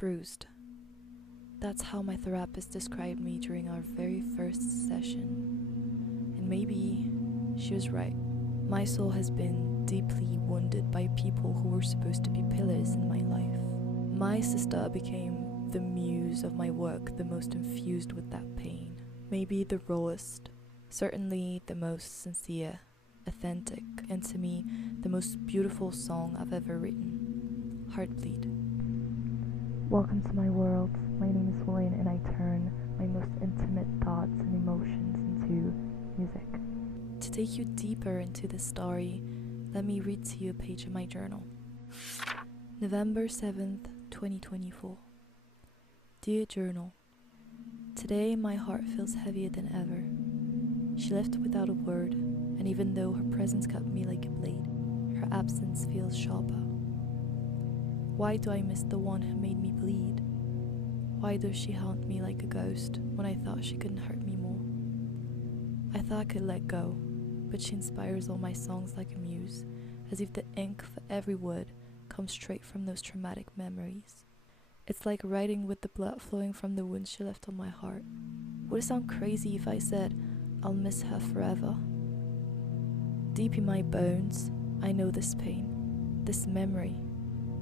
bruised. That's how my therapist described me during our very first session. And maybe she was right. My soul has been deeply wounded by people who were supposed to be pillars in my life. My sister became the muse of my work, the most infused with that pain. Maybe the rawest, certainly the most sincere, authentic, and to me, the most beautiful song I've ever written. Heartbleed. Welcome to my world. My name is Wileyn, and I turn my most intimate thoughts and emotions into music. To take you deeper into this story, let me read to you a page of my journal. November 7th, 2024. Dear Journal, today my heart feels heavier than ever. She left without a word, and even though her presence cut me like a blade, her absence feels sharper. Why do I miss the one who made me bleed? Why does she haunt me like a ghost when I thought she couldn't hurt me more? I thought I could let go, but she inspires all my songs like a muse, as if the ink for every word comes straight from those traumatic memories. It's like writing with the blood flowing from the wounds she left on my heart. Would it sound crazy if I said I'll miss her forever? Deep in my bones, I know this pain, this memory.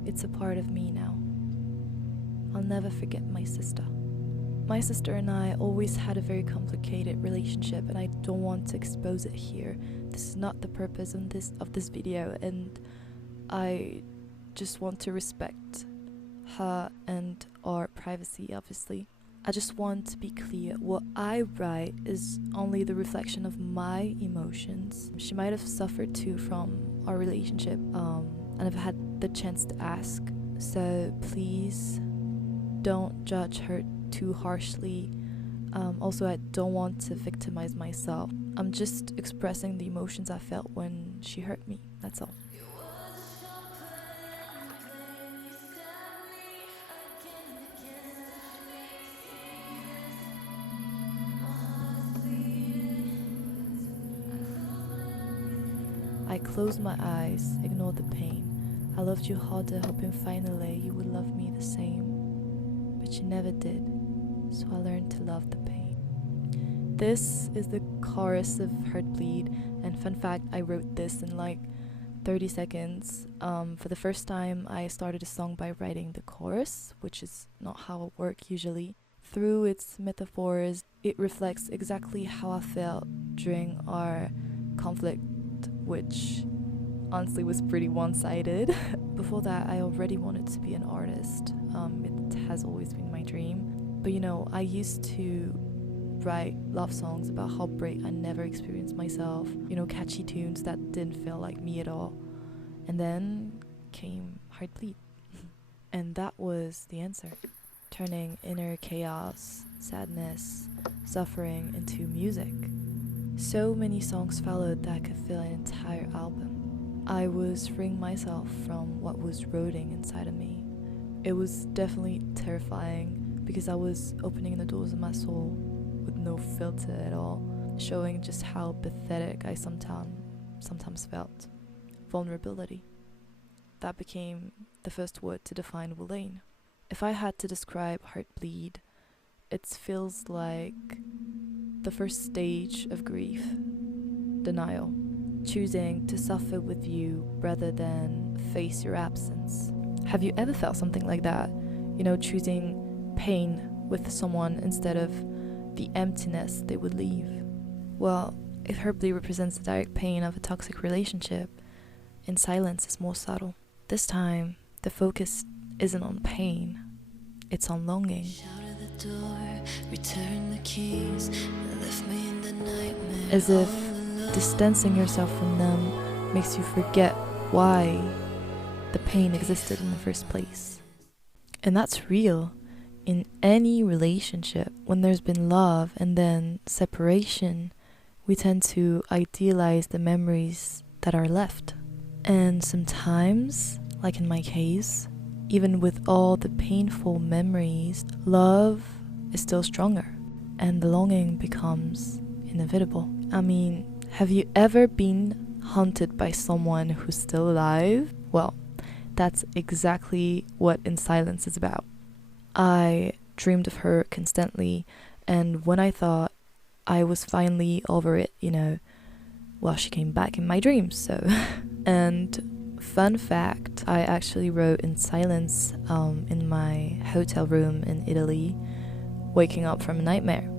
It's a part of me now. I'll never forget my sister. My sister and I always had a very complicated relationship, and I don't want to expose it here. This is not the purpose of this video, and I just want to respect her and our privacy, obviously. I just want to be clear, what I write is only the reflection of my emotions. She might have suffered too from our relationship, and I've had the chance to ask, so please don't judge her too harshly. Also, I don't want to victimize myself. I'm just expressing the emotions I felt when she hurt me, that's all. I closed my eyes, ignored the pain. I loved you harder, hoping finally you would love me the same. But you never did, so I learned to love the pain. This is the chorus of Heartbleed, and fun fact, I wrote this in like 30 seconds. For the first time, I started a song by writing the chorus, which is not how I work usually. Through its metaphors, it reflects exactly how I felt during our conflict, which honestly was pretty one-sided. Before that, I already wanted to be an artist. It has always been my dream. But I used to write love songs about heartbreak I never experienced myself. Catchy tunes that didn't feel like me at all. And then came Heartbleed. And that was the answer. Turning inner chaos, sadness, suffering into music. So many songs followed that I could fill an entire album. I was freeing myself from what was rotting inside of me. It was definitely terrifying because I was opening the doors of my soul with no filter at all, showing just how pathetic I sometimes felt. Vulnerability. That became the first word to define Wileyn. If I had to describe Heartbleed, it feels like the first stage of grief. Denial. Choosing to suffer with you rather than face your absence. Have you ever felt something like that? Choosing pain with someone instead of the emptiness they would leave. Well, if Heartbleed represents the direct pain of a toxic relationship, In Silence is more subtle. This time, the focus isn't on pain, it's on longing. As if distancing yourself from them makes you forget why the pain existed in the first place. And that's real in any relationship. When there's been love and then separation, we tend to idealize the memories that are left. And sometimes, like in my case, even with all the painful memories, love is still stronger and the longing becomes inevitable. I mean, have you ever been haunted by someone who's still alive? Well, that's exactly what In Silence is about. I dreamed of her constantly, and when I thought I was finally over it, well, she came back in my dreams, so. And fun fact, I actually wrote in silence in my hotel room in Italy, waking up from a nightmare.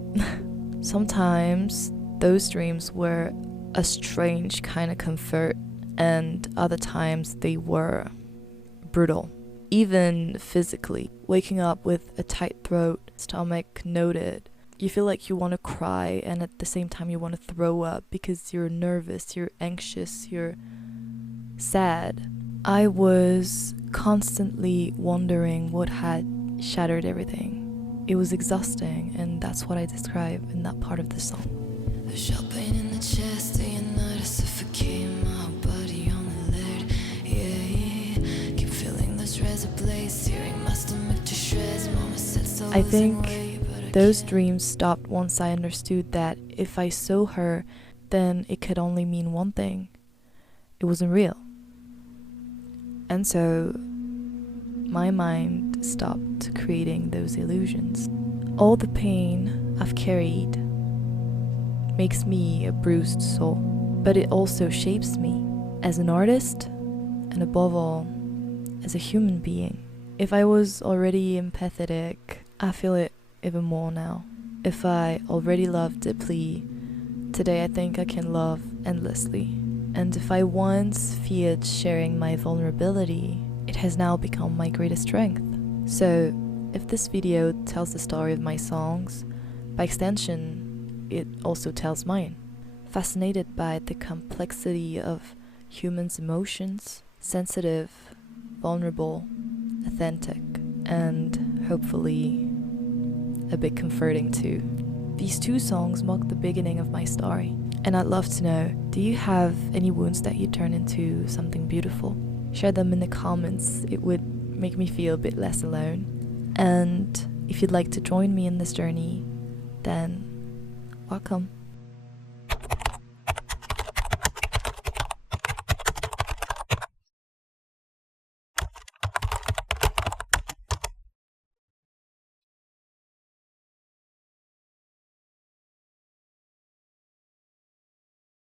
Sometimes those dreams were a strange kind of comfort, and other times they were brutal. Even physically, waking up with a tight throat, stomach noted, you feel like you want to cry, and at the same time you want to throw up because you're nervous, you're anxious, you're sad. I was constantly wondering what had shattered everything. It was exhausting, and that's what I describe in that part of the song. A sharp pain in the chest, day and night I suffocate, my body on alert. Yeah. Keep feeling those razor blades, tearing my stomach to shreds. Mama said so. I think those dreams stopped once I understood that if I saw her, then it could only mean one thing. It wasn't real. And so my mind stopped creating those illusions. All the pain I've carried makes me a bruised soul, but it also shapes me as an artist and above all, as a human being. If I was already empathetic, I feel it even more now. If I already loved deeply, today I think I can love endlessly. And if I once feared sharing my vulnerability, it has now become my greatest strength. So, if this video tells the story of my songs, by extension, it also tells mine. Fascinated by the complexity of humans' emotions, sensitive, vulnerable, authentic, and hopefully a bit comforting too. These two songs mark the beginning of my story, and I'd love to know, do you have any wounds that you turn into something beautiful? Share them in the comments, it would make me feel a bit less alone. And if you'd like to join me in this journey, then welcome.